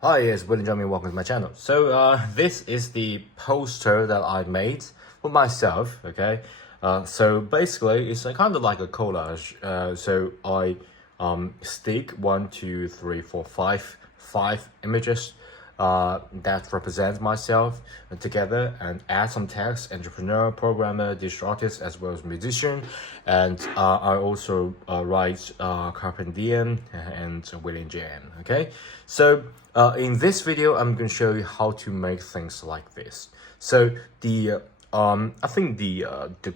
Hi, yes, William Jeremy, welcome to my channel. So this is the poster that I made for myself, okay? So basically, it's kind of like a collage. So I stick 5 images that represent myself together and add some text: entrepreneur, programmer, digital artist, as well as musician. And I also write Carpe Diem and William Jam. Okay, so in this video, I'm going to show you how to make things like this. So I think the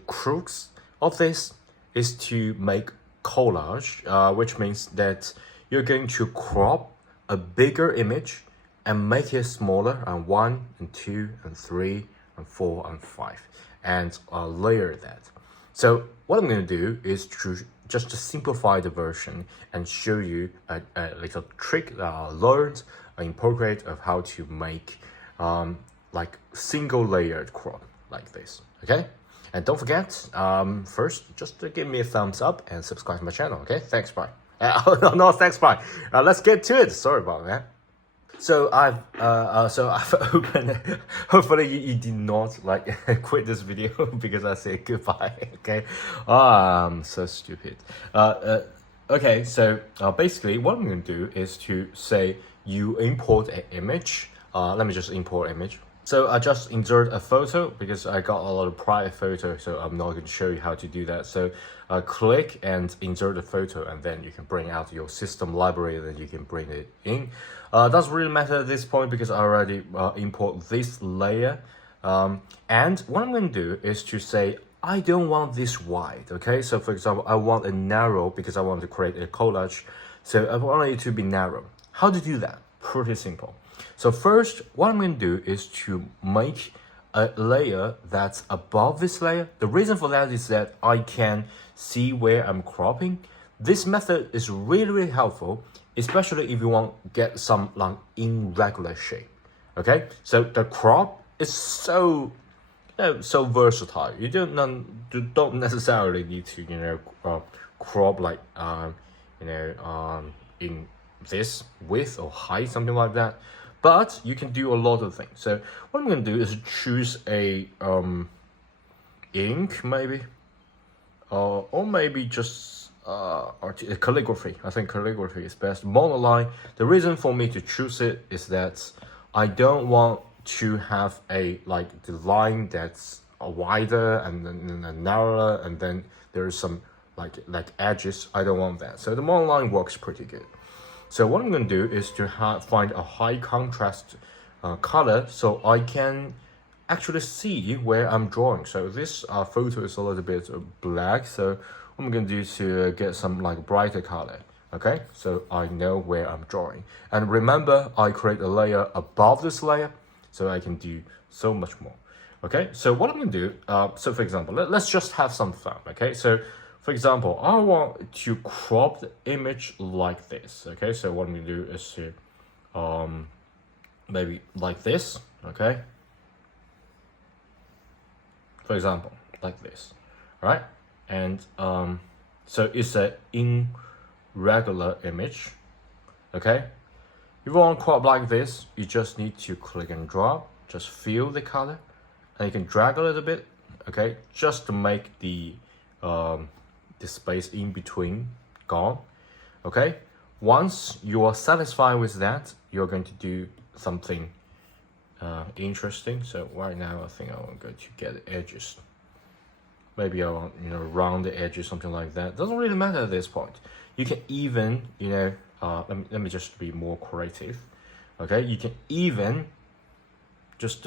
crux of this is to make collage, which means that you're going to crop a bigger image and make it smaller and 1 and 2 and 3 and 4 and 5 and layer that. So what I'm going to do is just to simplify the version and show you a little trick that I learned in Procreate of how to make like single layered crop like this. Okay, and don't forget, first just give me a thumbs up and subscribe to my channel. Okay, thanks, bye. No, thanks, bye. Let's get to it. Sorry about that. So I've opened it. Hopefully you did not like quit this video because I said goodbye. Okay, I'm so stupid. Okay, so basically what I'm going to do is to say you import an image. Let me just import image. So I just insert a photo because I got a lot of private photos, so I'm not going to show you how to do that. So click and insert a photo, and then you can bring out your system library, and then you can bring it in. Doesn't really matter at this point because I already import this layer. And what I'm going to do is to say, I don't want this wide, okay? So for example, I want a narrow because I want to create a collage. So I want it to be narrow. How to do that? Pretty simple. So first, what I'm going to do is to make a layer that's above this layer. The reason for that is that I can see where I'm cropping. This method is really helpful, especially if you want to get some like irregular shape. Okay, so the crop is so versatile. You don't necessarily need to crop like in this width or height, something like that. But you can do a lot of things. So what I'm going to do is choose a ink maybe, or maybe just calligraphy. I think calligraphy is best. Monoline. The reason for me to choose it is that I don't want to have the line that's wider and then narrower, and then there's some like edges. I don't want that. So the monoline works pretty good. So what I'm going to do is to find a high contrast color so I can actually see where I'm drawing. So this photo is a little bit black, so what I'm going to do is to get some like brighter color. Okay, so I know where I'm drawing. And remember, I create a layer above this layer, so I can do so much more. Okay, so what I'm going to do, so for example, let's just have some fun. Okay, so for example, I want to crop the image like this. Okay, so what I'm going to do is to maybe like this. Okay, for example, like this. All right, and so it's an irregular image. Okay, if you want to crop like this, you just need to click and drop, just feel the color, and you can drag a little bit. Okay, just to make the space in between gone. Okay, once you are satisfied with that, you're going to do something interesting. So right now I think I'm going to get the edges. Maybe I want round the edges, something like that. Doesn't really matter at this point. You can even let me just be more creative. Okay, you can even just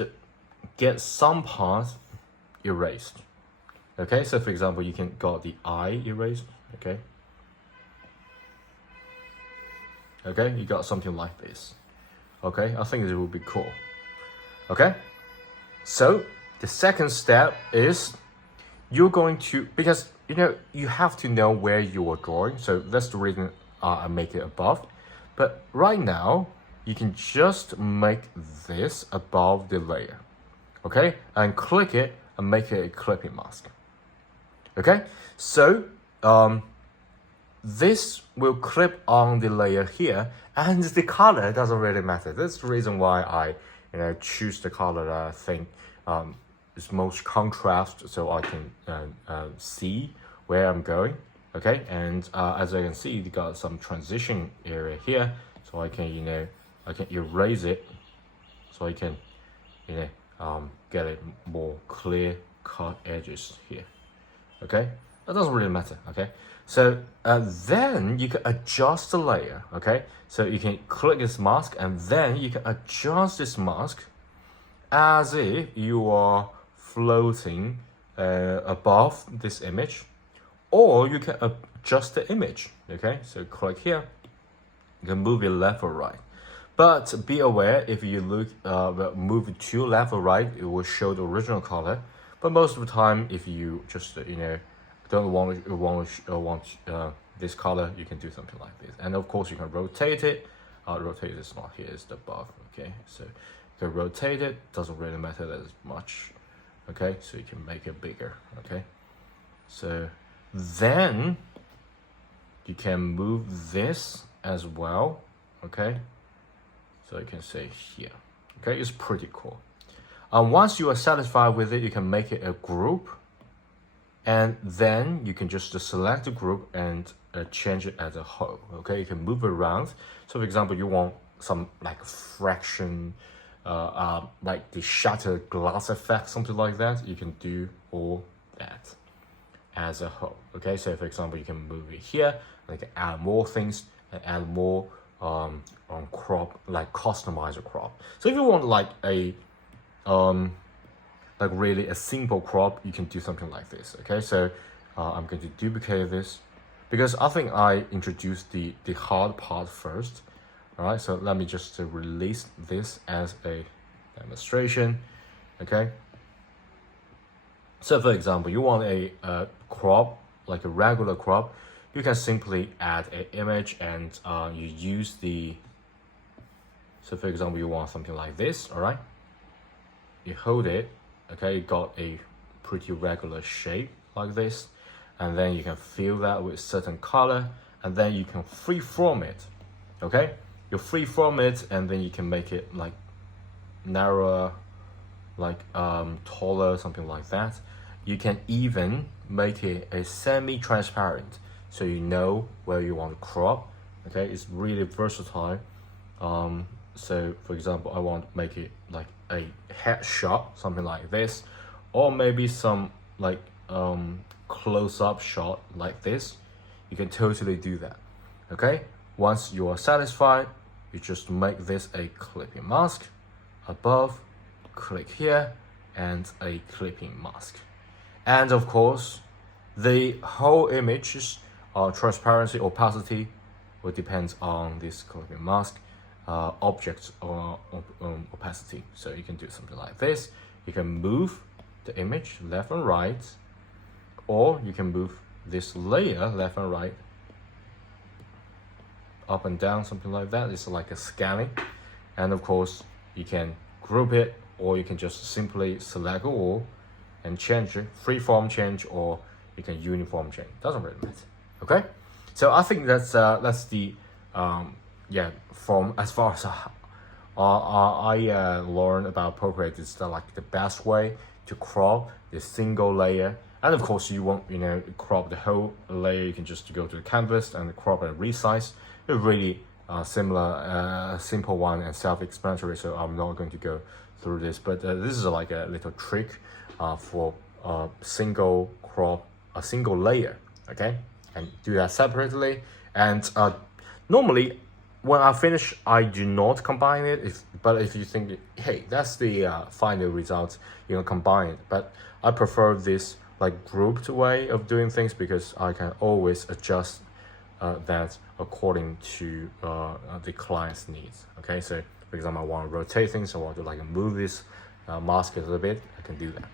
get some parts erased. Okay, so for example, you can got the eye erased. Okay, you got something like this. Okay, I think it will be cool. Okay, so the second step is you're going to, because you have to know where you are drawing, so that's the reason I make it above. But right now you can just make this above the layer. Okay, and click it and make it a clipping mask. Okay, so this will clip on the layer here, and the color doesn't really matter. That's the reason why I choose the color that I think is most contrast, so I can see where I'm going. Okay, and as I can see, you got some transition area here, so I can I can erase it, so I can get it more clear cut edges here. Okay, that doesn't really matter. Okay, so then you can adjust the layer. Okay, so you can click this mask, and then you can adjust this mask as if you are floating above this image, or you can adjust the image. Okay, so click here, you can move it left or right. But be aware, if you move it to left or right, it will show the original color. But most of the time, if you just don't want this color, you can do something like this. And of course, you can rotate it. Rotate this not here, it's above. Okay, so you can rotate it. Doesn't really matter that much. Okay, so you can make it bigger. Okay, so then you can move this as well. Okay, so you can say here. Okay, it's pretty cool. Once you are satisfied with it, you can make it a group, and then you can just select the group and change it as a whole. Okay, you can move around. So for example, you want some like fraction, like the shattered glass effect, something like that. You can do all that as a whole. Okay, so for example, you can move it here, and you can add more things and add more on crop, like customize a crop. So if you want like a like really a simple crop, you can do something like this. Okay, so I'm going to duplicate this because I think I introduced the hard part first. All right, so let me just release this as a demonstration. Okay, so for example, you want a crop, like a regular crop, you can simply add an image and you use the, so for example, you want something like this. All right, you hold it. Okay, you got a pretty regular shape like this, and then you can fill that with certain color, and then you can freeform it. Okay, you freeform it, and then you can make it like narrower, like taller, something like that. You can even make it a semi-transparent, so you know where you want to crop. Okay, it's really versatile. So for example, I want to make it like a headshot, something like this, or maybe some like close-up shot like this. You can totally do that. Okay, once you are satisfied, you just make this a clipping mask. Above, click here, and a clipping mask. And of course, the whole image's transparency, opacity will depend on this clipping mask. Object or opacity. So you can do something like this. You can move the image left and right, or you can move this layer left and right, up and down, something like that. It's like a scanning. And of course, you can group it, or you can just simply select all and change it, freeform change, or you can uniform change. Doesn't really matter. Okay, so I think that's the yeah, from as far as I learned about procreate, it's like the best way to crop the single layer. And of course, you won't crop the whole layer. You can just go to the canvas and crop and resize. It's really similar, simple one and self-explanatory. So I'm not going to go through this, but this is like a little trick for single crop, a single layer. Okay, and do that separately. And normally, when I finish, I do not combine it. But if you think, hey, that's the final result, you can combine it. But I prefer this like grouped way of doing things because I can always adjust that according to the client's needs. Okay, so for example, I want to rotate things, so I want to like move this mask a little bit. I can do that.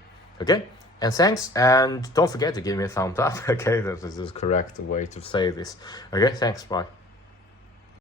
Okay, and thanks, and don't forget to give me a thumbs up. Okay, this is the correct way to say this. Okay, thanks, bye.